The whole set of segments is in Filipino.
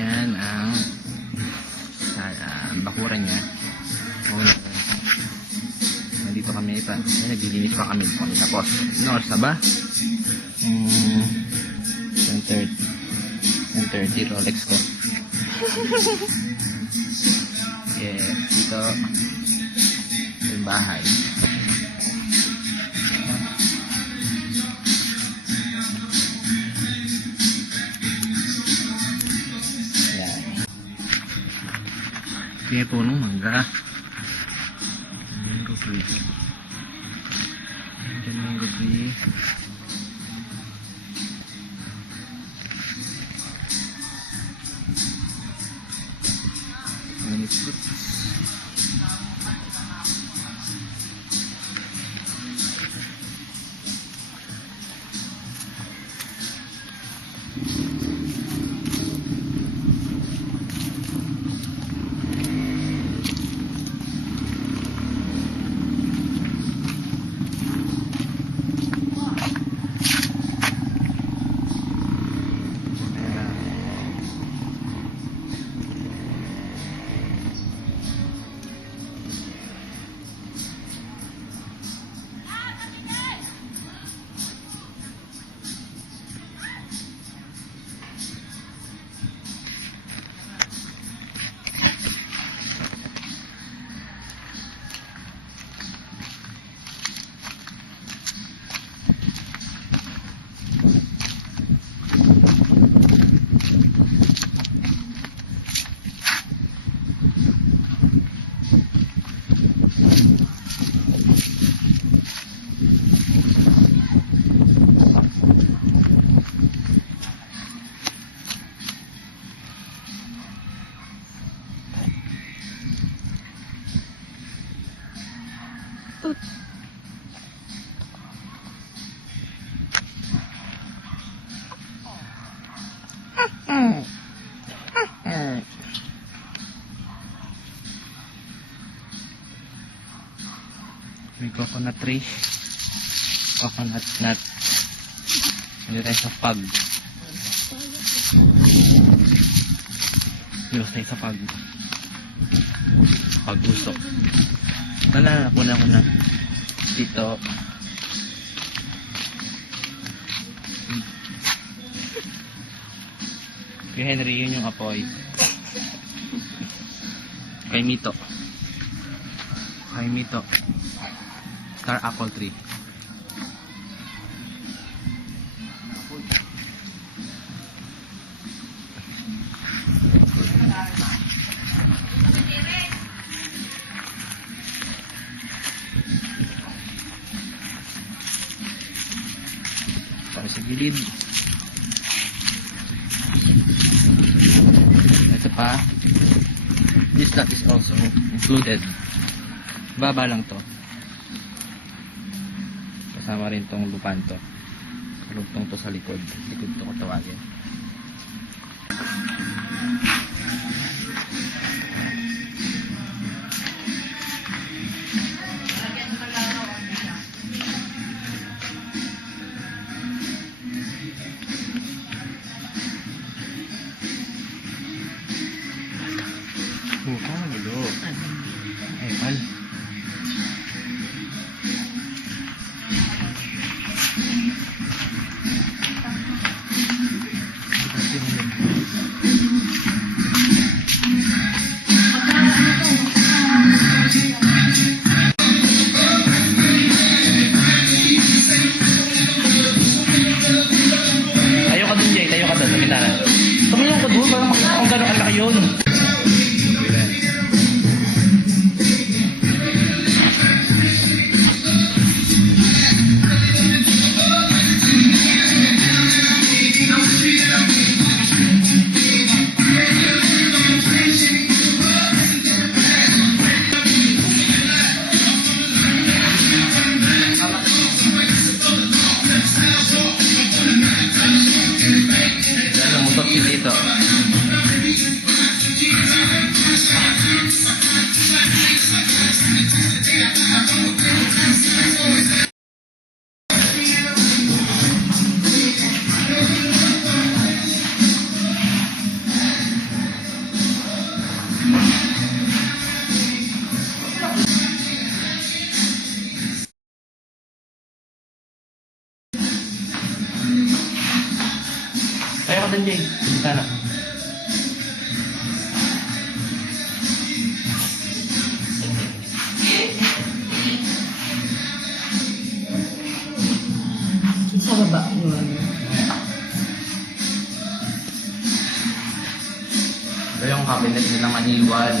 Yan ang bakuran niya. Nandito kami pa. Naglilinis pa kami. Tapos, oras na ba? 10:30 Rolex ko. Yeah, dito yung bahay. Yan. Kaya po nung mangga. Mango tree. Diyan mango tree. May coconut tree. Coconut nut. Hindi tayo sa pag. Iwas tayo sa pag. Pag-usok. Kuna ko na. Dito. Kay Henry, yun yung apoy. Kay Mito. Star apple tree. Para sa gilid. Ito pa. This lot is also included. Baba lang to. Kasama rin tong lupanto. Kalugtong to sa likod. Likod to ko tawagin. Bukan dulu. Pan. Tayo ka dun, Jay. Tayo ka dun sa gitara. Tumulong ka dun. Parang makita kung gano'ng kalaki yun. Dito. Kapatan Jay. Kita na. Sa baba yun. Ito yung cabinet nilang aniwan.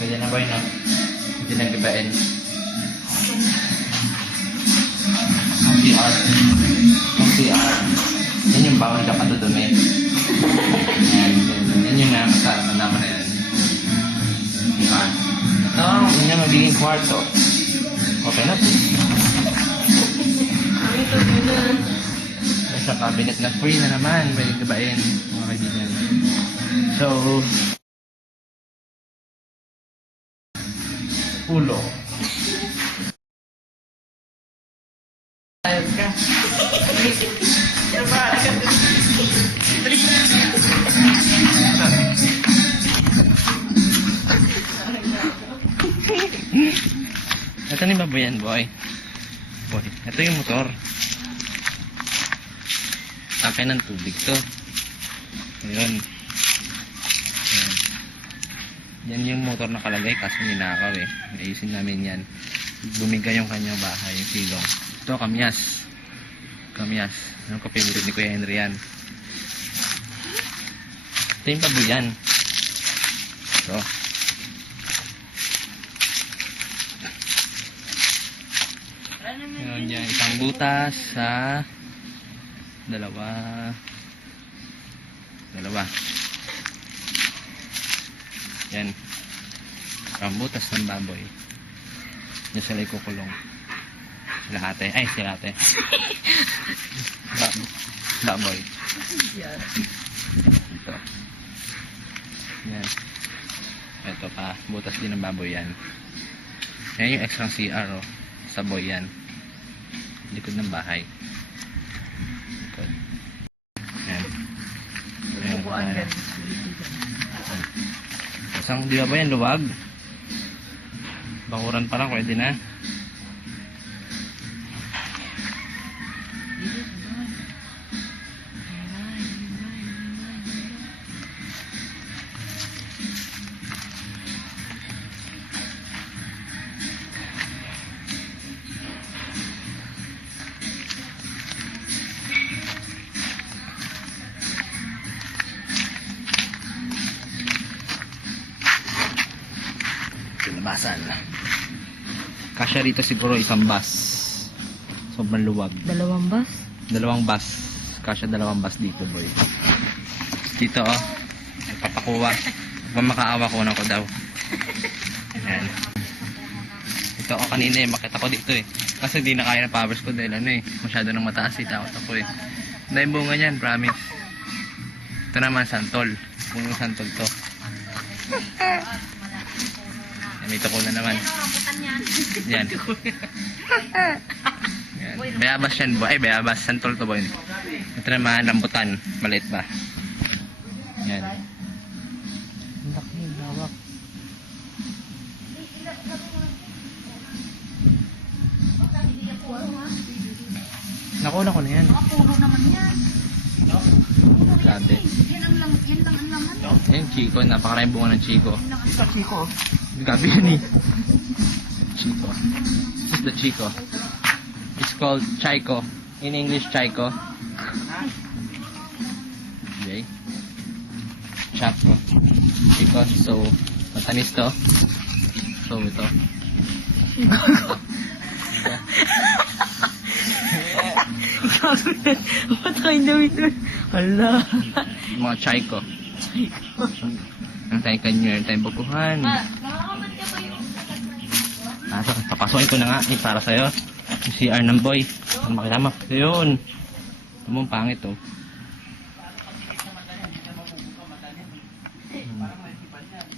Kaya na ba yun, no? Hindi nag-ibain. Ang PR. Ang PR. Yan yung bawal ka patudumi. Yan yung nakasama naman na yan. PR. Ito, yun yung magiging kwarto. Okay na po. Sa cabinet na free na naman. Pwede gabain, mga kaibigan. So, ulo. Ayos ka. Ito ni baboyan, boy. Boy, ito yung motor. Akin ng tubig to. Ayun. Ayan. Yan yung motor na kalagay kaso ninakaw eh. Ayusin namin yan. Bumiga yung kanyang bahay, yung silong. Ito, kamyas. Kamyas. Ano ko favorite ni Kuya Henry yan. Ito yung baboyan. Ito. Yun yan. Isang butas sa dalawa. Yan. Isang butas ng baboy. Diyan sila ikukulong. Sila ate. Ay, sila ate. Baboy. Ito. Yan. Ito pa. Butas din ng baboy yan. Yan yung extra CR oh. Sa boy yan. Likod ng bahay. Likod. Yan. Yan. Isang di ba yan luwag? Bakuran pa lang, pwede na. Labasan. Kasya rito siguro isang bus. Sobrang luwag. Dalawang bus? Dalawang bus. Kasya dalawang bus dito, boy. Dito, oh. Papakuha. Kung makaawa ko na ko daw. Ayan. Ito, oh, kanina eh. Makita ko dito eh. Kasi di na kaya ng powers ko dahil ano eh. Masyado nang mataas eh. Takot ako eh. Dahil bunga niyan, promise. Ito naman, santol. Puno santol to. May tuko na naman. Yan. Yan. Bayabas yan, boy. Ay, bayabas. Santol to, boy. Ito naman, rambutan. Maliit ba? Yan. Ang laki yung hawak. Nakuna ko na yan. Puro naman yan. Sabi. Yan lang ang laman. Yan, Chico. Napakaraming bunga ng Chico. Sa Chico. Gabi yan eh. Chico. This is the Chico. It's called Chico. In English, Chico. Okay. Chaco. Chico. So, matamis to. So, ito. What kind of it? Hala. Mga Chico. Ang tayo kanyo, ang tayo bukuhan. Papasukin ko na nga para sa'yo. Yung CR ng boy. Ano makilama? Yun. Ito mong pangit oh.